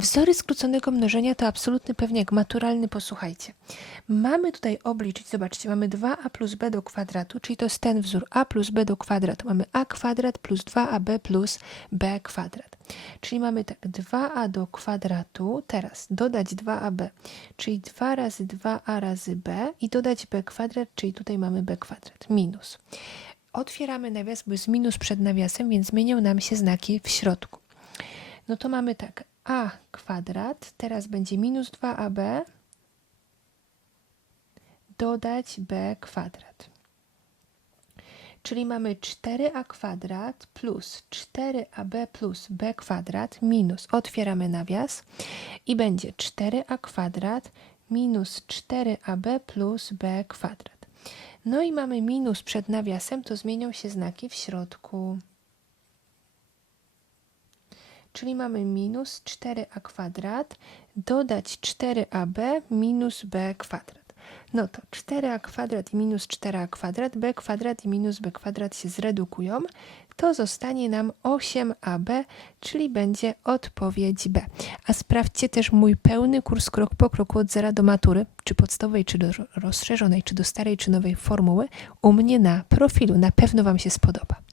Wzory skróconego mnożenia to absolutny pewniak maturalny, posłuchajcie. Mamy tutaj obliczyć, zobaczcie, mamy 2a plus b do kwadratu, czyli to jest ten wzór a plus b do kwadratu. Mamy a kwadrat plus 2ab plus b kwadrat. Czyli mamy tak 2a do kwadratu, teraz dodać 2ab, czyli 2 razy 2a razy b i dodać b kwadrat, czyli tutaj mamy b kwadrat, minus. Otwieramy nawias, bo jest minus przed nawiasem, więc zmienią nam się znaki w środku. No to mamy tak, a kwadrat, teraz będzie minus 2ab, dodać b kwadrat. Czyli mamy 4a kwadrat plus 4ab plus b kwadrat minus, otwieramy nawias i będzie 4a kwadrat minus 4ab plus b kwadrat. No i mamy minus przed nawiasem, to zmienią się znaki w środku. Czyli mamy minus 4a kwadrat dodać 4ab minus b kwadrat. No to 4a kwadrat i minus 4a kwadrat, b kwadrat i minus b kwadrat się zredukują. To zostanie nam 8ab, czyli będzie odpowiedź B. A sprawdźcie też mój pełny kurs krok po kroku od zera do matury, czy podstawowej, czy do rozszerzonej, czy do starej, czy nowej formuły u mnie na profilu. Na pewno Wam się spodoba.